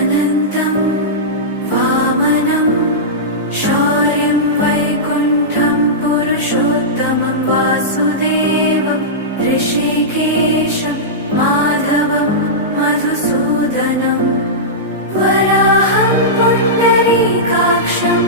अनन्तं वामनं शौर्यं वैकुण्ठं पुरुषोत्तमं वासुदेवं ऋषिकेशं माधवं मधुसूदनं वराहं पुण्डरीकाक्षं